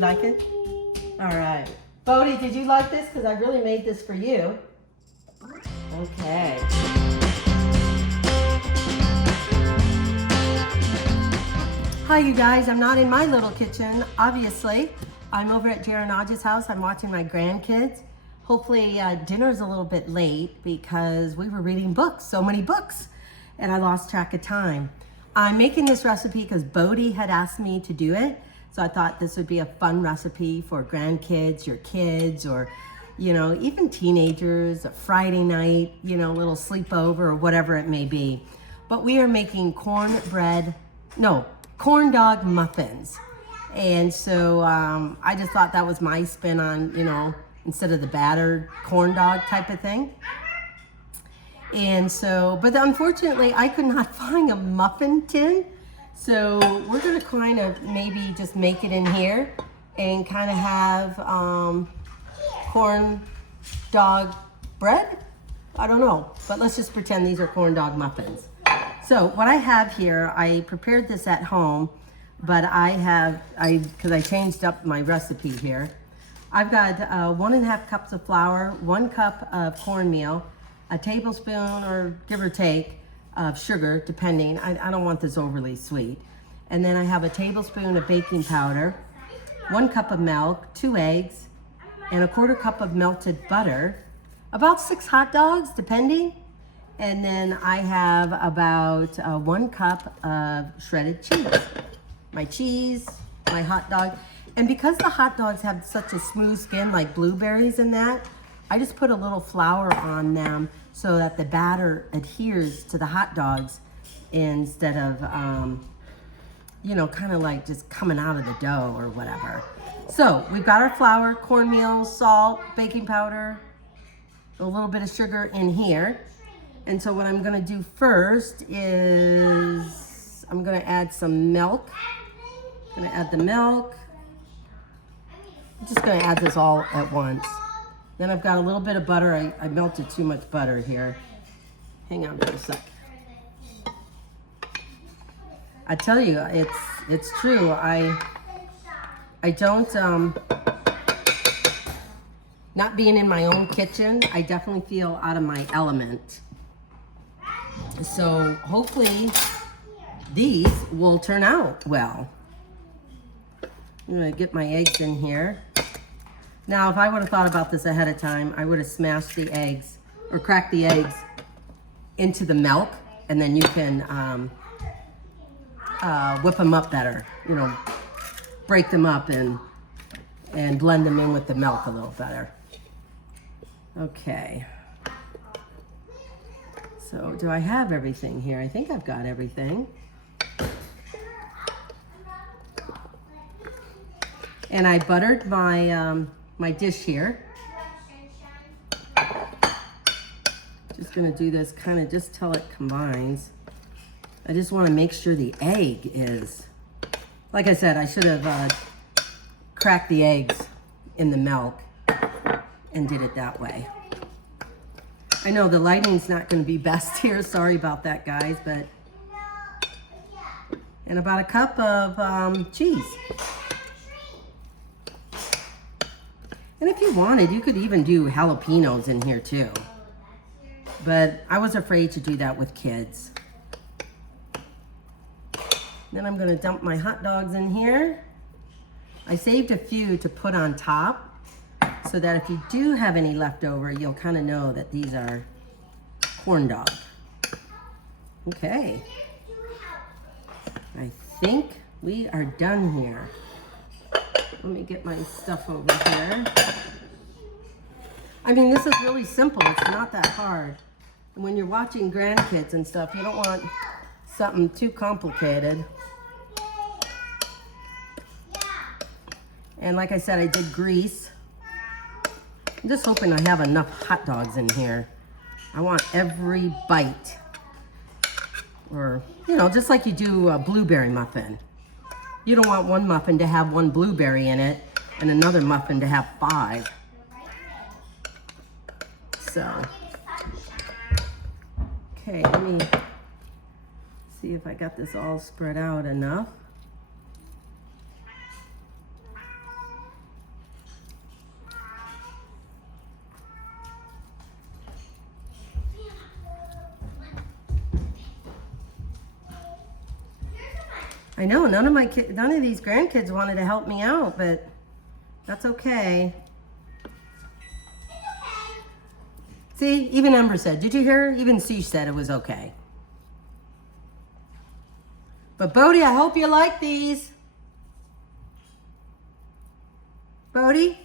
Like it? All right. Bodie, did you like this? Because I really made this for you. Okay. Hi, you guys. I'm not in my little kitchen, obviously. I'm over at Jaronaj's house. I'm watching my grandkids. Hopefully dinner's a little bit late because we were reading books, so many books, and I lost track of time. I'm making this recipe because Bodie had asked me to do it. So I thought this would be a fun recipe for grandkids, your kids, or, you know, even teenagers, a Friday night, you know, little sleepover or whatever it may be. But we are making corn dog muffins. And so I just thought that was my spin on, you know, instead of the battered corn dog type of thing. And so, but unfortunately I could not find a muffin tin. So we're gonna kind of maybe just make it in here and kind of have corn dog bread. I don't know, but let's just pretend these are corn dog muffins. So what I have here, I prepared this at home, but because I changed up my recipe here. I've got 1.5 cups of flour, 1 cup of cornmeal, a tablespoon or give or take of sugar, depending. I don't want this overly sweet. And then I have a tablespoon of baking powder, 1 cup of milk, 2 eggs, and 1/4 cup of melted butter, about 6 hot dogs, depending. And then I have about 1 cup of shredded cheese. My cheese, my hot dog. And because the hot dogs have such a smooth skin, like blueberries and that, I just put a little flour on them so that the batter adheres to the hot dogs instead of, you know, kind of like just coming out of the dough or whatever. So we've got our flour, cornmeal, salt, baking powder, a little bit of sugar in here. And so what I'm gonna do first is I'm gonna add some milk. I'm gonna add the milk. I'm just gonna add this all at once. Then I've got a little bit of butter. I melted too much butter here. Hang on for a sec. I tell you, it's true. I don't, not being in my own kitchen, I definitely feel out of my element. So hopefully these will turn out well. I'm gonna get my eggs in here. Now, if I would have thought about this ahead of time, I would have smashed the eggs or cracked the eggs into the milk, and then you can whip them up better. You know, break them up and blend them in with the milk a little better. Okay. So, do I have everything here? I think I've got everything. And I buttered my my dish here. Just gonna do this kind of just till it combines. I just want to make sure the egg is, like I said, I should have cracked the eggs in the milk and did it that way. I know the lighting's not going to be best here. Sorry about that, guys, but, and about 1 cup of cheese. And if you wanted, you could even do jalapenos in here too. But I was afraid to do that with kids. Then I'm gonna dump my hot dogs in here. I saved a few to put on top so that if you do have any left over, you'll kind of know that these are corn dog. Okay. I think we are done here. Let me get my stuff over here. I mean, this is really simple. It's not that hard. And when you're watching grandkids and stuff, you don't want something too complicated. And like I said, I did grease. I'm just hoping I have enough hot dogs in here. I want every bite. Or, you know, just like you do a blueberry muffin. You don't want one muffin to have 1 blueberry in it and another muffin to have 5. So, okay, let me see if I got this all spread out enough. I know none of these grandkids wanted to help me out, but that's okay. See, even Ember said, did you hear? Even Cease said it was okay. But Bodie, I hope you like these. Bodie?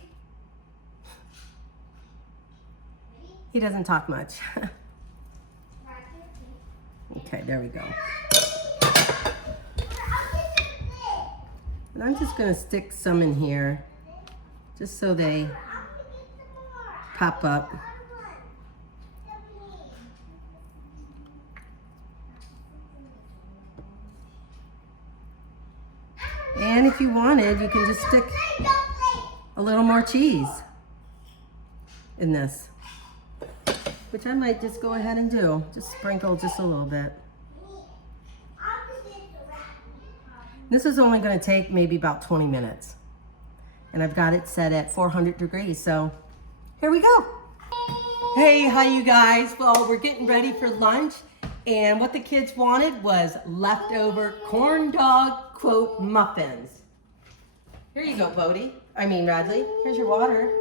He doesn't talk much. Okay, there we go. And I'm just gonna stick some in here, just so they pop up. And if you wanted, you can just stick a little more cheese in this, which I might just go ahead and do. Just sprinkle just a little bit. This is only going to take maybe about 20 minutes. And I've got it set at 400 degrees, so here we go. Hey, hi you guys. Well, we're getting ready for lunch, and what the kids wanted was leftover corn dog, quote, muffins. Here you go, Bodie. I mean, Radley. Here's your water.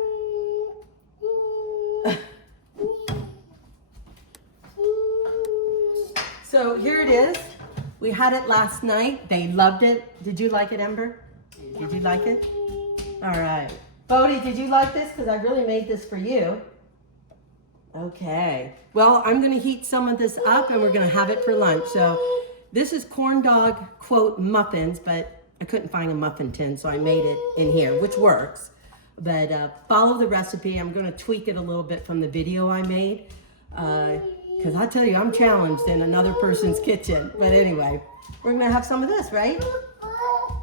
So here it is. We had it last night. They loved it. Did you like it, Ember? Did you like it? All right. Bodie, did you like this? Because I really made this for you. Okay. Well, I'm going to heat some of this up and we're going to have it for lunch. So this is corn dog, quote, muffins, but I couldn't find a muffin tin, so I made it in here, which works. But follow the recipe. I'm going to tweak it a little bit from the video I made. Because I tell you, I'm challenged in another person's kitchen. But anyway, we're going to have some of this, right?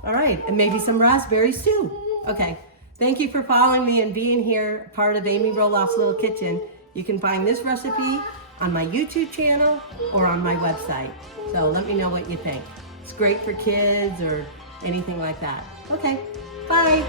All right. And maybe some raspberries too. Okay. Thank you for following me and being here, part of Amy Roloff's Little Kitchen. You can find this recipe on my YouTube channel or on my website. So let me know what you think. It's great for kids or anything like that. Okay. Bye.